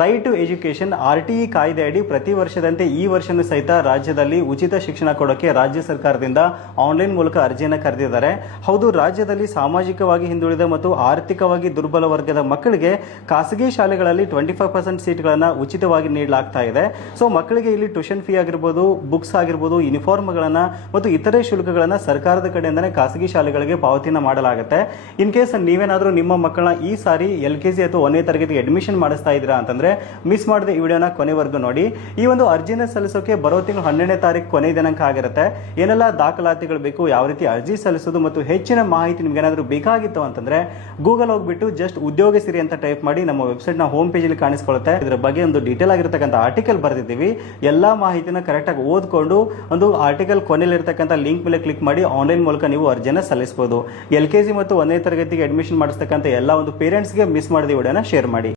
Right to education RTE ಕಾಯ್ದೆ ಅಡಿ ಪ್ರತಿ ವರ್ಷದಂತೆ ಈ ವರ್ಷನೂ ಸಹಿತ ರಾಜ್ಯದಲ್ಲಿ ಉಚಿತ ಶಿಕ್ಷಣ ಕೊಡೋಕೆ ರಾಜ್ಯ ಸರ್ಕಾರದಿಂದ ಆನ್ಲೈನ್ ಮೂಲಕ ಅರ್ಜಿಯನ್ನು ಕರೆದಿದ್ದಾರೆ. ಹೌದು, ರಾಜ್ಯದಲ್ಲಿ ಸಾಮಾಜಿಕವಾಗಿ ಹಿಂದುಳಿದ ಮತ್ತು ಆರ್ಥಿಕವಾಗಿ ದುರ್ಬಲ ವರ್ಗದ ಮಕ್ಕಳಿಗೆ ಖಾಸಗಿ ಶಾಲೆಗಳಲ್ಲಿ 25% ಸೀಟ್ಗಳನ್ನು ಉಚಿತವಾಗಿ ನೀಡಲಾಗ್ತಾ ಇದೆ. ಸೊ ಮಕ್ಕಳಿಗೆ ಇಲ್ಲಿ ಟ್ಯೂಷನ್ ಫೀ ಆಗಿರ್ಬೋದು, ಬುಕ್ಸ್ ಆಗಿರ್ಬೋದು, ಯೂನಿಫಾರ್ಮ್ಗಳನ್ನು ಮತ್ತು ಇತರೆ ಶುಲ್ಕಗಳನ್ನು ಸರ್ಕಾರದ ಕಡೆಯಿಂದನೇ ಖಾಸಗಿ ಶಾಲೆಗಳಿಗೆ ಪಾವತಿನ ಮಾಡಲಾಗುತ್ತೆ. ಇನ್ ಕೇಸ್ ನೀವೇನಾದರೂ ನಿಮ್ಮ ಮಕ್ಕಳನ್ನ ಈ ಸಾರಿ LKG ಅಥವಾ 1ನೇ ತರಗತಿಗೆ ಅಡ್ಮಿಷನ್ ಮಾಡಿಸ್ತಾ ಇದ್ದೀರಾ ಅಂತಂದ್ರೆ ಮಿಸ್ ಮಾಡದೆ ಈ ವಿಡಿಯೋನ ಕೊನೆವರೆಗೂ ನೋಡಿ. ಈ ಒಂದು ಅರ್ಜಿನ ಸಲ್ಲಿಸೋಕೆ ಬರೋ ತಿಂಗಳು 12ನೇ ತಾರೀಕು ಕೊನೆ ದಿನಾಂಕ ಆಗಿರುತ್ತೆ. ಏನೆಲ್ಲ ದಾಖಲಾತಿಗಳು ಬೇಕು, ಯಾವ ರೀತಿ ಅರ್ಜಿ ಸಲ್ಲಿಸೋದು ಮತ್ತು ಹೆಚ್ಚಿನ ಮಾಹಿತಿ ನಿಮ್ಗೆ ಏನಾದರೂ ಬೇಕಾಗಿತ್ತು ಅಂತಂದ್ರೆ ಗೂಗಲ್ ಹೋಗ್ಬಿಟ್ಟು ಜಸ್ಟ್ ಉದ್ಯೋಗ ಸಿರಿ ಅಂತ ಟೈಪ್ ಮಾಡಿ ನಮ್ಮ ವೆಬ್ಸೈಟ್ ನ ಹೋಮ್ ಪೇಜ್ ಅಲ್ಲಿ ಕಾಣಿಸ್ಕೊಳ್ಳುತ್ತೆ. ಇದರ ಬಗ್ಗೆ ಒಂದು ಡೀಟೇಲ್ ಆಗಿರತಕ್ಕಂಥ ಆರ್ಟಿಕಲ್ ಬರೆದಿದ್ದೀವಿ. ಎಲ್ಲಾ ಮಾಹಿತಿನ ಕರೆಕ್ಟ್ ಆಗಿ ಓದ್ಕೊಂಡು ಒಂದು ಆರ್ಟಿಕಲ್ ಕೊನೆಯಲ್ಲಿ ಇರತಕ್ಕಂಥ ಲಿಂಕ್ ಮೇಲೆ ಕ್ಲಿಕ್ ಮಾಡಿ ಆನ್ಲೈನ್ ಮೂಲಕ ನೀವು ಅರ್ಜಿನ ಸಲ್ಲಿಸಬಹುದು. LKG ಮತ್ತು 1ನೇ ತರಗತಿಗೆ ಅಡ್ಮಿಷನ್ ಮಾಡಿಸ್ತಕ್ಕಂಥ ಎಲ್ಲ ಒಂದು ಪೇರೆಂಟ್ಸ್ಗೆ ಮಿಸ್ ಮಾಡದೆ ವಿಡಿಯೋನ ಶೇರ್ ಮಾಡಿ.